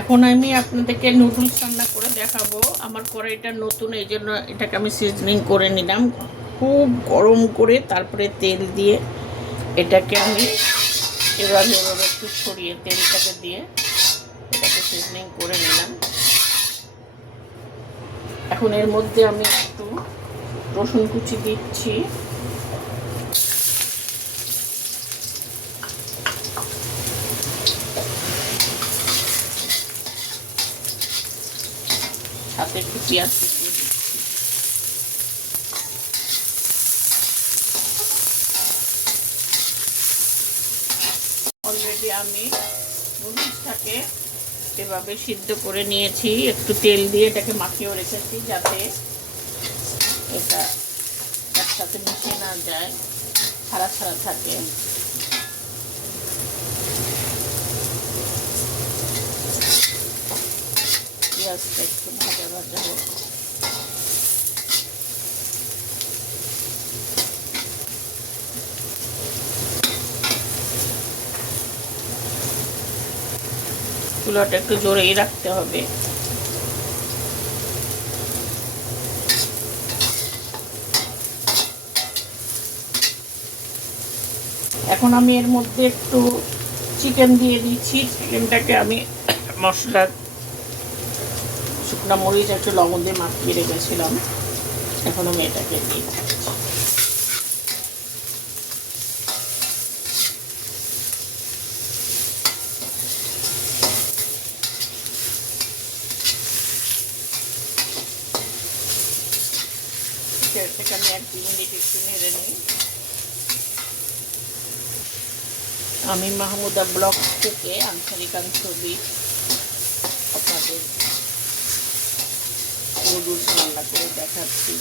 এখন আমি আপনাদেরকে নুডলস রান্না করে দেখাবো। আমার কড়াইটা নতুন, এই জন্য এটাকে আমি সিজনিং করে নিলাম খুব গরম করে। তারপরে তেল দিয়ে এটাকে আমি এভাবে এভাবে একটু ছড়িয়ে তেলটাকে দিয়ে এটাকে সিজনিং করে নিলাম। এখন এর মধ্যে আমি একটু রসুন কুচি দিচ্ছি, সাথে একটু পেঁয়াজ কুচিয়ে দিচ্ছি। অলরেডি আমি নুডলসটাকে এভাবে সিদ্ধ করে নিয়েছি, একটু তেল দিয়ে এটাকে মাখিয়েও রেখেছি যাতে এটা একসাথে মিশে না যায়, ছাড়া ছাড়া থাকে। পেঁয়াজটা একটু ভাজা ভাজা হোক। চুলাটা একটু জোরেই রাখতে হবে। এখন আমি এর মধ্যে একটু চিকেন দিয়ে দিচ্ছি। চিকেনটাকে আমি মশলা, শুকনো মরিচ, একটু লবণ দিয়ে মাখিয়ে রেখেছিলাম। এখন আমি এটাকে দিয়ে দিচ্ছি। এটাকে আমি 1-2 মিনিট একটু নেড়ে নিই। আমি মাহমুদা ব্লগ থেকে আঞ্চলিক ছবি আপনাদের নুডলস রান্না করে দেখাচ্ছি।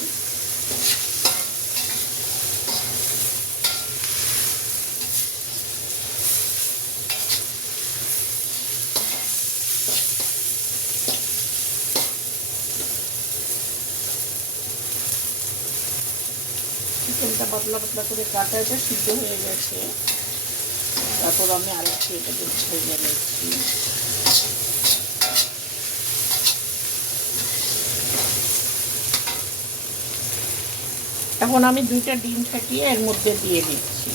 চিকেনটা পাতলা পাতলা করে কাটা, এটা সিদ্ধ হয়ে গেছে। তারপর আমি আরেকটু এটাকে ভেজে নিচ্ছি। এখন আমি 2টা ডিম ফাটিয়ে এর মধ্যে দিয়ে দিচ্ছি।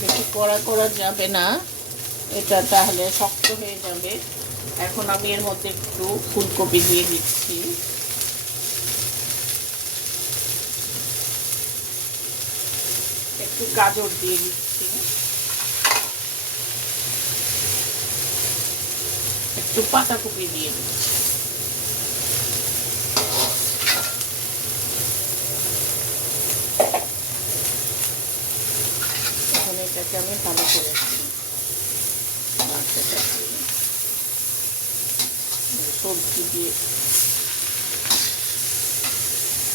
বেশি কড়া করা যাবে না, এটা তাহলে শক্ত হয়ে যাবে। এখন আমি এর মধ্যে একটু ফুলকপি দিয়ে দিচ্ছি, একটু গাজর দিয়ে দিচ্ছি, একটু পাতাকপি দিয়ে দিচ্ছি। এখন এটাকে আমি ভালো করে সবজি দিয়ে,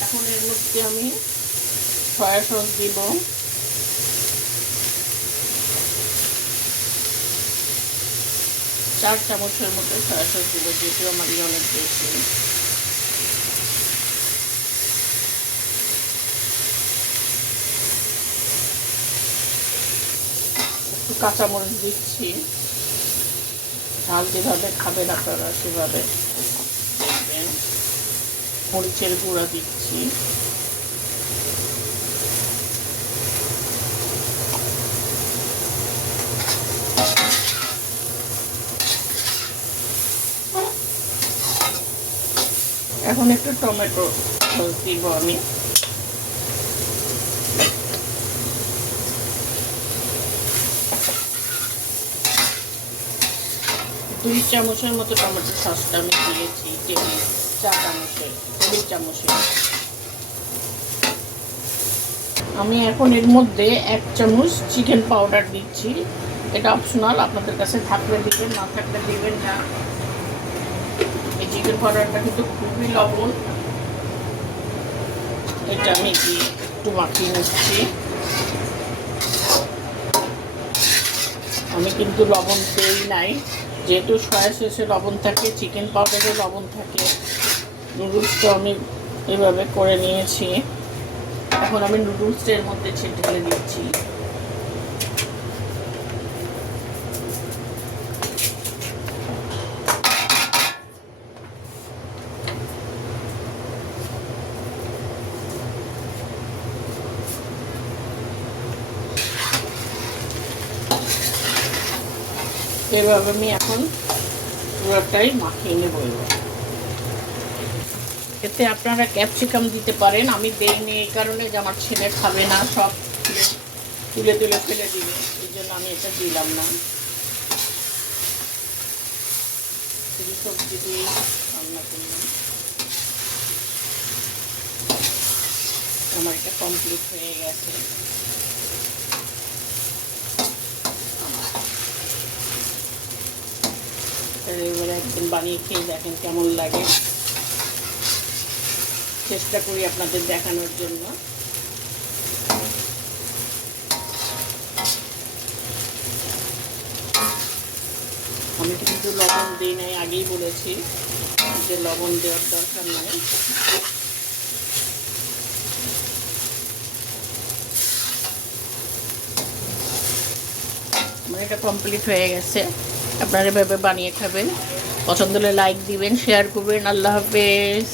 এখন এর মধ্যে আমি সয়া সস দিব, 4 চামচের মতো সয়া সস দিব, যেহেতু আমাদের অনেক বেশি। একটু কাঁচামরিচ দিচ্ছি, ঝাল যেভাবে খাবেন আপনারা সেভাবে দেখবেন। মরিচের গুঁড়া দিচ্ছি, এখন একটু টমেটো সস দিব আমি। দুই চামচের মতো টমেটো সসটা আমি দিয়েছি, টেবিল চামচের। আমি এখন এর মধ্যে 1 চামচ চিকেন পাউডার দিচ্ছি। এটা অপশনাল, আপনাদের কাছে থাকলে দিবেন, না থাকলে দিবেন না। এই চিকেন পাউডারটা কিন্তু খুবই লবণ। এটা আমি দিয়ে একটু মাখিয়ে নিচ্ছি। আমি কিন্তু লবণ দেই নাই, যেহেতু সয়া সসে লবণ থাকে, চিকেন পাউডারে লবণ থাকে। নুডলসটা আমি এভাবে করে নিয়েছি। এখন আমি নুডলসের মধ্যে ঢেলে দিচ্ছি। এভাবে আমি এখন পুরোটাই মাখিয়ে নেব। এতে আপনারা ক্যাপসিকাম দিতে পারেন, আমি দেইনি এই কারণে যে আমার ছেলে খাবে না, সব তুলে তুলে ফেলে দিবে, এই জন্য আমি এটা দিলাম না। শুধু সবজি দিয়ে রান্না করলাম। আমার এটা কমপ্লিট হয়ে গেছে। এবারে একদিন বানিয়ে খেয়ে দেখেন কেমন লাগে। চেষ্টা করি আপনাদের দেখানোর জন্য। আমি কিন্তু লবণ দিই নাই, আগেই বলেছি যে লবণ দেওয়ার দরকার নাই। আমার এটা কমপ্লিট হয়ে গেছে। আপনারা এভাবে বানিয়ে খাবেন। পছন্দ হলে লাইক দিবেন, শেয়ার করবেন। আল্লাহ হাফেজ।